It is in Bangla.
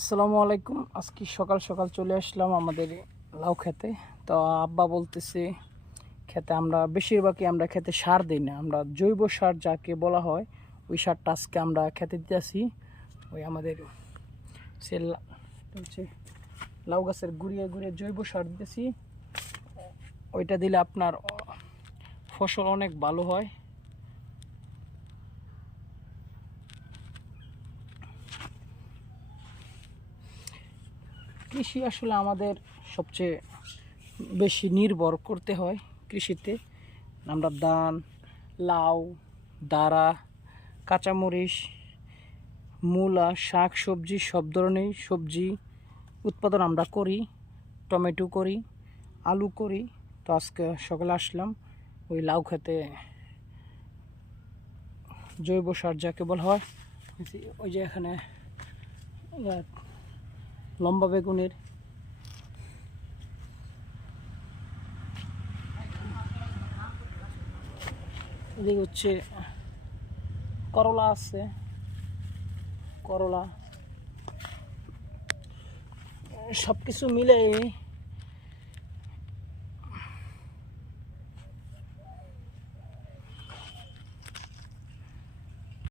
আসসালামু আলাইকুম। আজকে সকাল সকাল চলে আসলাম আমাদের লাউ খেতে। তো আব্বা বলতেছে, খেতে আমরা, বেশিরভাগই আমরা খেতে সার দিই না। আমরা জৈব সার যাকে বলা হয়, ওই সারটা আজকে আমরা খেতে দিতেছি। ওই আমাদের সে লাউ গাছের গুড়িয়ে গুড়িয়ে জৈব সার দিতেছি। ওইটা দিলে আপনার ফসল অনেক ভালো হয়। কৃষি আসলে আমাদের সবচেয়ে বেশি নির্ভর করতে হয় কৃষিতে। আমরা ধান, লাউ দাঁড়া কাঁচামরিচ, মূলা, শাক, সবজি, সব ধরনের সবজি উৎপাদন আমরা করি, টমেটো করি, আলু করি। তো আজকে সকালে আসলাম, ওই লাউ খেতে জৈব সার যাকে বলা হয়। ওই যে এখানে লম্বা বেগুনের। এদিকে হচ্ছে করলা আছে। করলা। সব কিছু মিলে